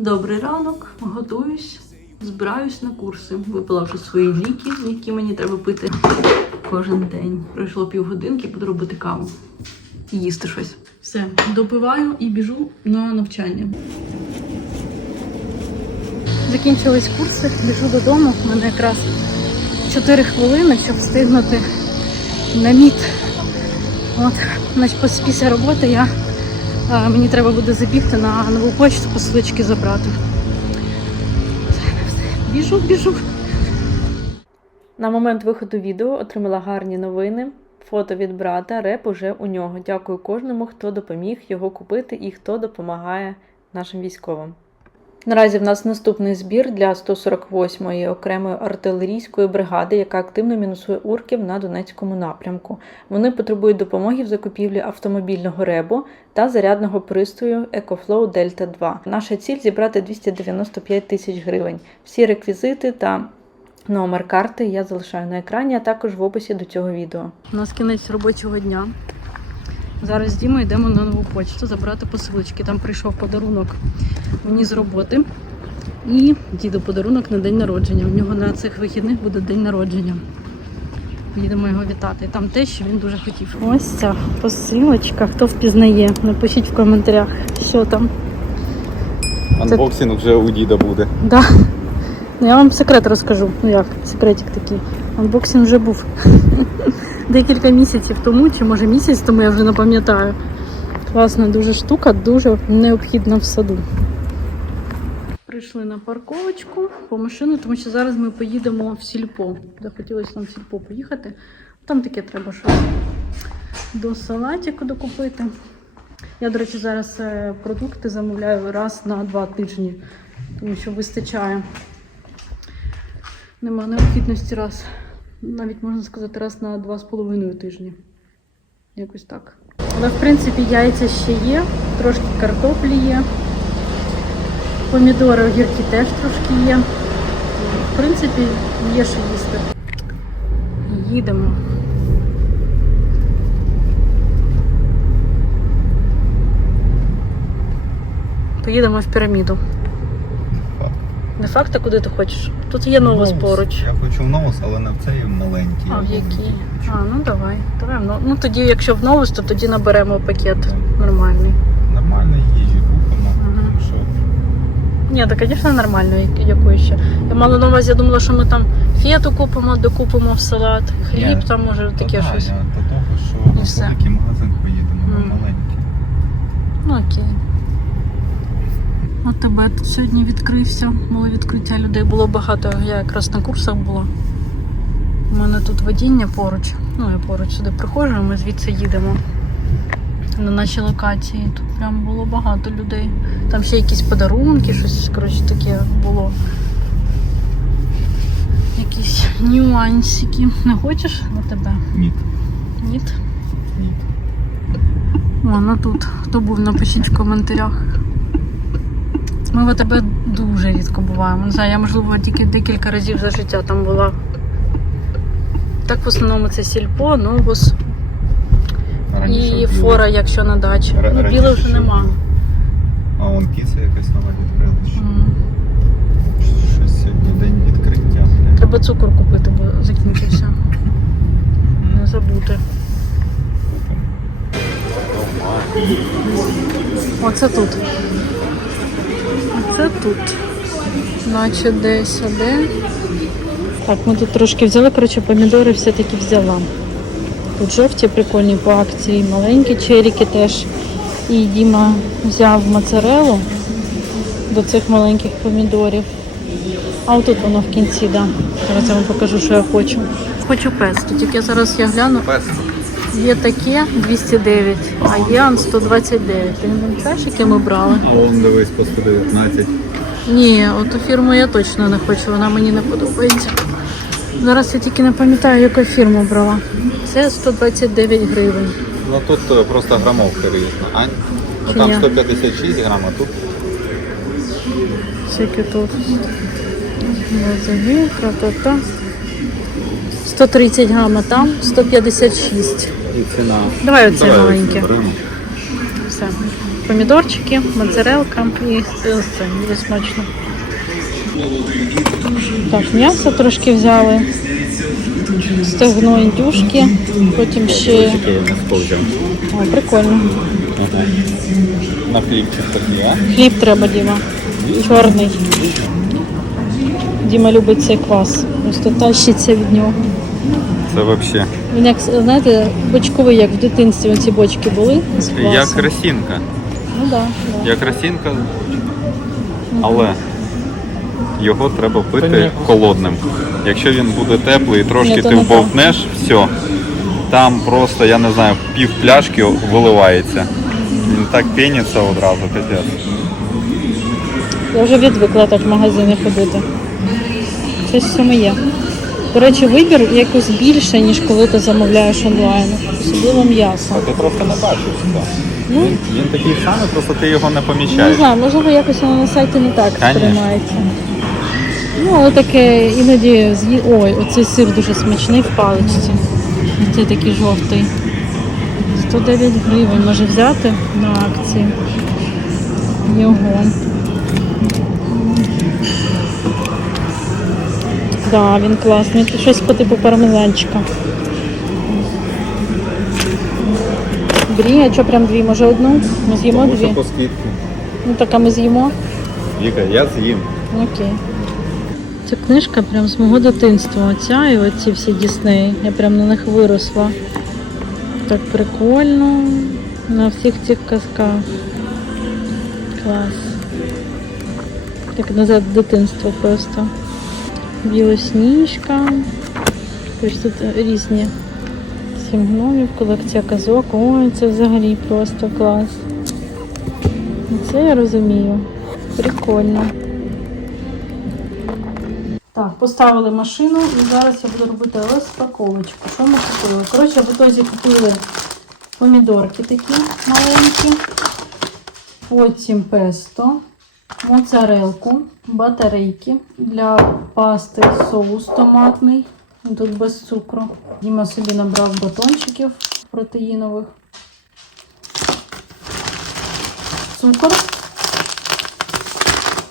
Добрий ранок, готуюсь, збираюсь на курси. Випила вже свої ліки, які мені треба пити кожен день. Пройшло півгодинки, буду робити каву і їсти щось. Все, допиваю і біжу на навчання. Закінчились курси, біжу додому. У мене якраз 4 хвилини, щоб встигнути на міт. От, значить, після роботи я мені треба буде забігти на нову почту, посилочки забрати. Біжу, біжу. На момент виходу відео отримала гарні новини. Фото від брата, реп уже у нього. Дякую кожному, хто допоміг його купити і хто допомагає нашим військовим. Наразі в нас наступний збір для 148-ї окремої артилерійської бригади, яка активно мінусує урків на Донецькому напрямку. Вони потребують допомоги в закупівлі автомобільного ребу та зарядного пристрою EcoFlow Delta 2. Наша ціль зібрати 295 тисяч гривень. Всі реквізити та Номер карти я залишаю на екрані, а також в описі до цього відео. У нас кінець робочого дня. Зараз з Дімою йдемо на нову почту забрати посилочки. Там прийшов подарунок мені з роботи. І діду подарунок на день народження. У нього на цих вихідних буде день народження. Їдемо його вітати. Там те, що він дуже хотів. Ось ця посилочка. Хто впізнає? Напишіть в коментарях, що там. Анбоксинг вже у діда буде. Да. Ну, я вам секрет розкажу. Ну як, секретик такий. Анбоксинг вже був декілька місяців тому, чи може місяць тому, я вже не пам'ятаю. Класна дуже штука, дуже необхідна в саду. Прийшли на парковочку по машину, тому що зараз ми поїдемо в сільпо. Захотілося нам в сільпо поїхати. Там таке треба щось до салатику докупити. Я, до речі, зараз е, продукти замовляю раз на два тижні, тому що вистачає. Нема необхідності раз. Навіть можна сказати, раз на два з половиною тижні. Якось так. Але в принципі яйця ще є, трошки картоплі є. Помідори, огірки теж трошки є. В принципі, є що їсти. Їдемо. Поїдемо в піраміду. Не факт, а куди ти хочеш. Тут є новос поруч. Я хочу в новос, але не в цей маленький. А в я якій? великий хочу. А, ну давай. давай. в нов- Ну тоді, якщо в новос, то тоді наберемо пакет нормальний. Нормально їжі купимо. Ага. Що? Ні, так, звісно, нормально, як- яку ще. Я мала на увазі, я думала, що ми там фету купимо, докупимо в салат, хліб, Ні, там може Та таке да, щось. До того, що все. в великий магазин поїдемо, Мгм. маленький. Ну окей. Тебе тут сьогодні відкрився. Було відкриття людей було багато. Я якраз на курсах була. У мене тут водіння поруч. Ну, я поруч сюди приходжу, ми звідси їдемо. На нашій локації. Тут прям було багато людей. Там ще якісь подарунки, щось коротше таке було. Якісь нюансики. Не хочеш на тебе? Ні. Ні? Ні. О, ну тут. Хто був, напишіть в коментарях. Ми в АТБ дуже рідко буваємо. Не знаю, я, можливо, тільки декілька разів за життя там була. Так в основному це сільпо, новус Раніше і було. фора, якщо на дачі. Ра- Ну, біле вже нема. А вон кіса якась нова відкрила. ще. М. Щось сьогодні день відкриття. Треба цукор купити, бо закінчився. Не забути. Оце тут. Оце тут. Наче десь, де? Так, ми тут трошки взяли, коротше, помідори все-таки взяла. Тут жовті прикольні по акції, маленькі черіки теж. І Діма взяв моцарелу до цих маленьких помідорів. А отут воно в кінці, так. Да. Зараз я вам покажу, що я хочу. Хочу песто, тільки зараз я гляну. Песо. Є таке 209, а є 129. Ти не пам'ятаєш, яке ми брали? А вон дивись по 119. Ні, оту фірму я точно не хочу, вона мені не подобається. Зараз я тільки не пам'ятаю, яку фірму брала. Це 129 гривень. Ну тут е, просто грамовка різна. А? Ну там ні? 156 грам, а тут Скільки тут? Мозги, та-та-та. 130 грам, а там 156. І ціна. Давай оце Давай маленьке. беремо. Все. помідорчики, моцарелка і це дуже смачно. Так, м'ясо трошки взяли. Стегно індюшки, потім ще. О, прикольно. Ага. На хлібчик такий, а? Хліб треба, Діма. Чорний. Діма любить цей квас. Просто тащиться від нього. Це взагалі. Він як, знаєте, бочковий, як в дитинстві ці бочки були з квасом. Як росінка. Ну так, да, Як росінка, але його треба пити холодним. Якщо він буде теплий і трошки Ні, то ти не вбовтнеш, все. Там просто, я не знаю, пів пляшки виливається. Він так пеніться одразу, капець. Я вже відвикла так в магазини ходити. Це ж все моє. До речі, вибір якось більше, ніж коли ти замовляєш онлайн. Особливо м'ясо. Ти просто не бачиш сюди. Ну, Він, він такий самий, просто ти його не не помічаєш. знаю, можливо, якось воно на сайті не так Конечно. сприймається. Ну, але таке іноді з'ї... Ой, оцей сир дуже смачний в паличці. Оцей такий жовтий. 109 гривень може взяти на акції. Його. Да, він класний. Це щось по типу пармезанчика. Брі, а що прям дві? Може одну? Ми з'їмо Тому що дві? по скидці. Ну так, а ми з'їмо. Віка, я з'їм. Окей. Ця книжка прям з мого дитинства. Оця і оці всі Діснеї. Я прям на них виросла. Так прикольно. На всіх цих казках. Клас. Так назад дитинство просто. Білосніжка. Ось тут різні сім гномів, колекція казок. Ой, це взагалі просто клас. Це я розумію. Прикольно. Так, поставили машину і зараз я буду робити розпаковочку. Що ми купили? Коротше, в ітозі купили помідорки такі маленькі, потім песто, моцарелку, батарейки для пасти соус томатний. Тут без цукру. Діма собі набрав батончиків протеїнових. Цукор.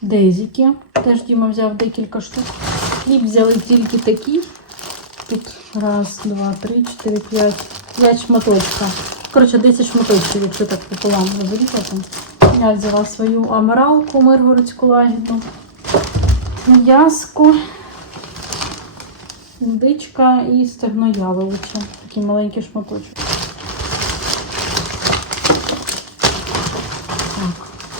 Дезіки. Теж Діма взяв декілька штук. Хліб взяли тільки такий. Тут раз, два, три, чотири, п'ять. П'ять шматочка. Коротше, 10 шматочків, якщо так пополам розрізати. Я взяла свою амиралку миргородську лагідну. М'язку. Індичка і стегно яловича. Такий маленький шматочок.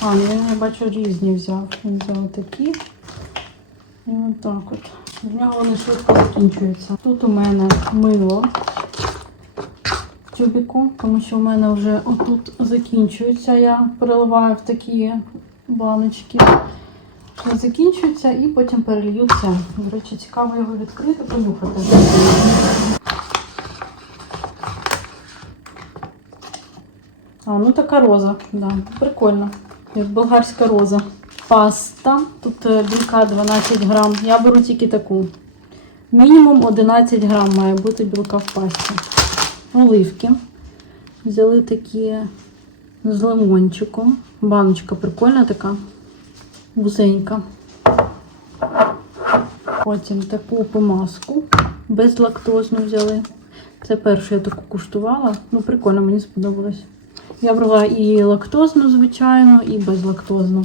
А, ну він, я бачу, різні взяв. Він взяв такі. І отак от. В нього вони швидко закінчуються. Тут у мене мило тюбіку, тому що в мене вже отут закінчується. Я переливаю в такі баночки. Закінчується і потім перелью. До речі, цікаво його відкрити, понюхати. А, ну така роза, да, прикольно. Як болгарська роза. Паста. Тут е, білка 12 грам. Я беру тільки таку. Мінімум 11 грам має бути білка в пасті. Оливки. Взяли такі з лимончиком. Баночка прикольна така. Вузенька. Потім таку помазку. Безлактозну взяли. Це першу я таку куштувала. Ну, прикольно, мені сподобалось. Я брала і лактозну, звичайно, і безлактозну.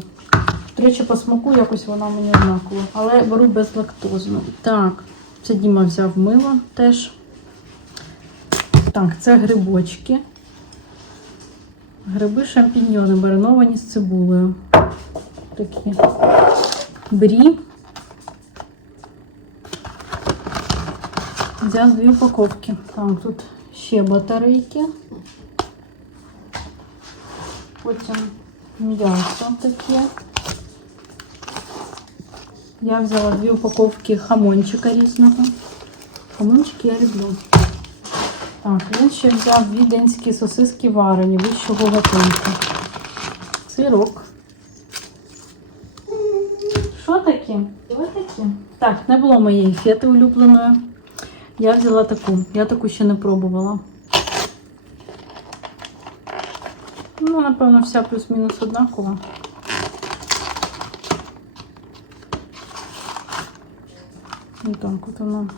До речі, по смаку якось вона мені однакова. Але беру безлактозну. Так, це Діма взяв мило теж. Так, це грибочки. Гриби шампіньйони мариновані з цибулею. Такі. Брі. Взяв дві упаковки. Так, тут ще батарейки. Потім м'ясо таке. Я взяла дві упаковки хамончика різного. Хамончики я люблю. Так, він ще взяв віденські сосиски варені вищого гатунку. Сирок. Що таке? Так, не було моєї фети улюбленої. Я взяла таку. Я таку ще не пробувала. Ну, напевно, вся плюс-мінус однакова. І так от воно.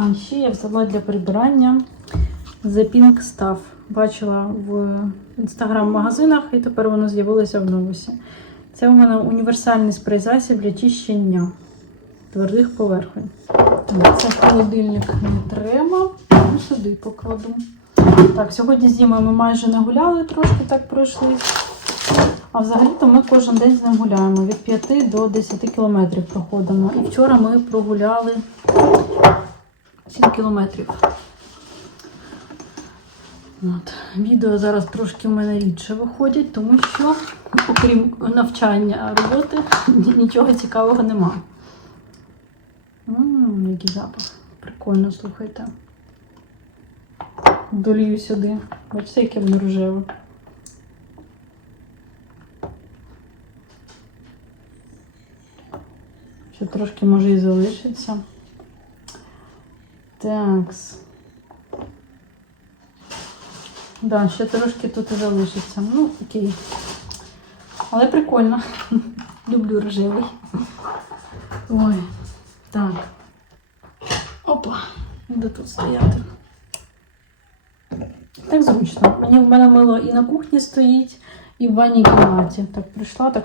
А ще я взяла для прибирання The Pink Stuff. Бачила в інстаграм-магазинах, і тепер воно з'явилося в новусі. Це у мене універсальний спрей-засіб для чищення твердих поверхонь. Це холодильник не треба. Ну, Сюди покладу. Так, сьогодні з Дімою ми майже не гуляли, трошки так пройшли. А взагалі-то ми кожен день з ним гуляємо. Від 5 до 10 кілометрів проходимо. І вчора ми прогуляли 7 кілометрів. От. Відео зараз трошки в мене рідше виходять, тому що, окрім навчання роботи, нічого цікавого нема. Ммм, який запах. Прикольно, слухайте. Долію сюди. Бачите, яке воно рожеве. Ще трошки може і залишиться. Такс. Да, ще трошки тут і залишиться. Ну, окей. Але прикольно. Люблю рожевий. Ой, так. Опа, де тут стояти? Так зручно. Мені в мене мило і на кухні стоїть, і в ванній кімнаті. Так, прийшла, так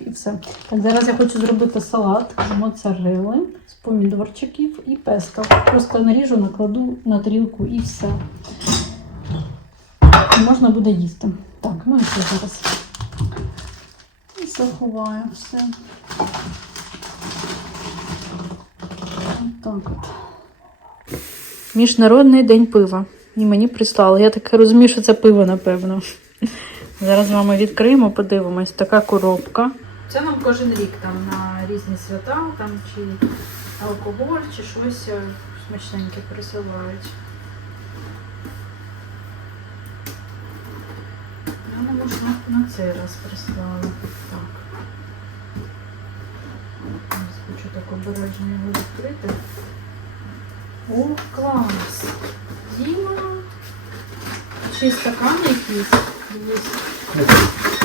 і все. Так, зараз я хочу зробити салат з моцарели, з помідорчиків і песто. Просто наріжу, накладу на тарілку і все. І можна буде їсти. Так, ну і все зараз. І заховаю все. Так от. Міжнародний день пива. І мені прислали. Я так розумію, що це пиво, напевно. Зараз з вами відкриємо, подивимось. Така коробка. Це нам кожен рік там на різні свята, там чи алкоголь, чи щось е, смачненьке присилають. Я не можу на, цей раз прислали. Так. Хочу так обережно його відкрити. О, клас! Діма. Й стакан якийсь. Дивись.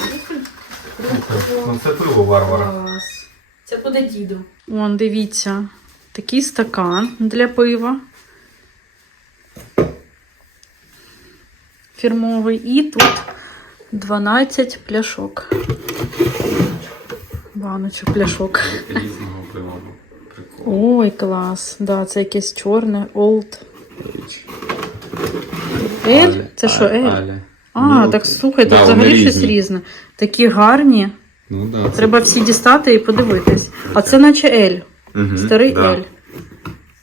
Ну це пиво Варвара. Клас. Це буде діду. Вон, дивіться. Такий стакан для пива. Фірмовий. І тут 12 пляшок. Баночок пляшок. Різного пива. Прикол. Ой, клас. Да, це якесь чорне, олд. Ель? Це що, ель? А, так слухай, тут Да, вони взагалі щось різні. різне. Такі гарні. Ну да. це- Треба всі дістати і подивитись. А це наче ель. Мгм, Старий да. ель.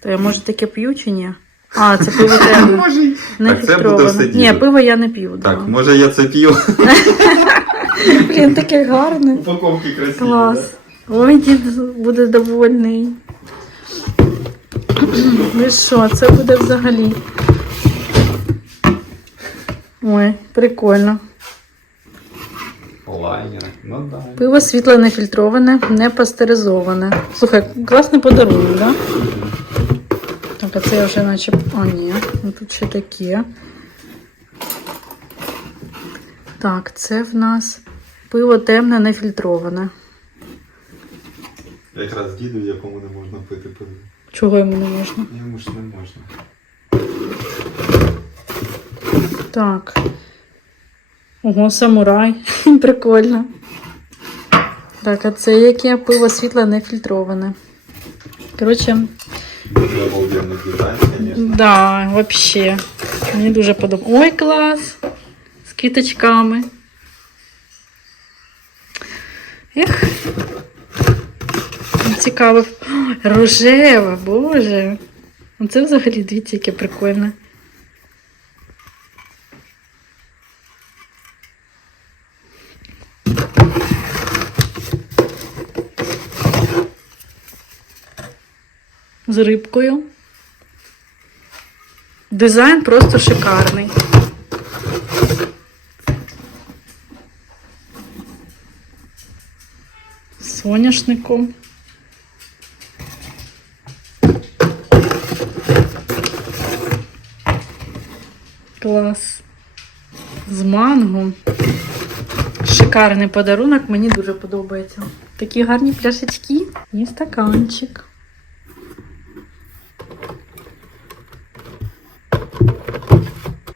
То я може таке п'ю чи ні? А, це пиво темне. Може, Не Так, це буде фільтроване. Ні, діло. пиво я не п'ю. Да. Так, може я це п'ю. Блін, таке гарне. Упаковки красиві. Клас. Ой, дід буде довольний. Ну що, це буде взагалі. Ой, прикольно. Лайнер. Ну да. Пиво світло не фільтроване, не пастеризоване. Слухай, класний подарунок, да? Так, а це я вже наче. О, ні, ну тут ще таке. Так, це в нас пиво темне, не фільтроване. Якраз діду, якому не можна пити пиво. Чого йому не можна? Йому ж не можна. Так. Ого, самурай. Прикольно. Так, а це яке пиво світле не фільтроване. Коротше, Це обалденний дизайн, звісно. да, вообще. Мені дуже подобається. Ой, клас! З квіточками. Ех. Цікаво. Рожева, боже. Це взагалі дивіться, яке прикольне. З рибкою. Дизайн просто шикарний. З Соняшником. Клас. З манго. Шикарний подарунок, мені дуже подобається. Такі гарні пляшечки і стаканчик.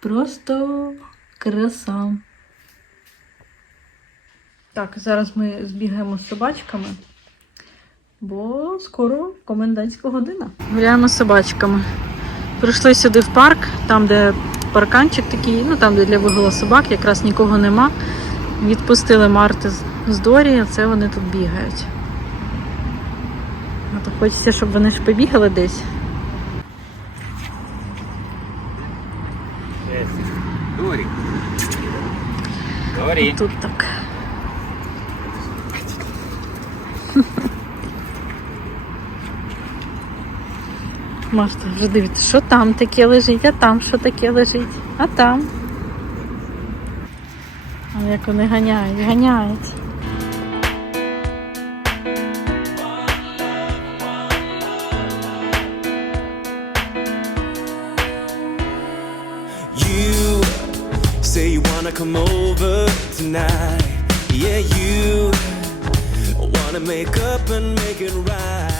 Просто краса. Так, зараз ми збігаємо з собачками, бо скоро комендантська година. Гуляємо з собачками. Прийшли сюди в парк, там, де парканчик такий, ну там, де для вигулу собак, якраз нікого нема. Відпустили Марти з- Дорі, а це вони тут бігають. А то хочеться, щоб вони ж побігали десь. Дорі. Дорі. Тут так. Машта вже дивиться, що там таке лежить, а там що таке лежить, а там. Як вони ганяють, ганяють. You say you wanna come over tonight. Yeah, you wanna make up and make it right.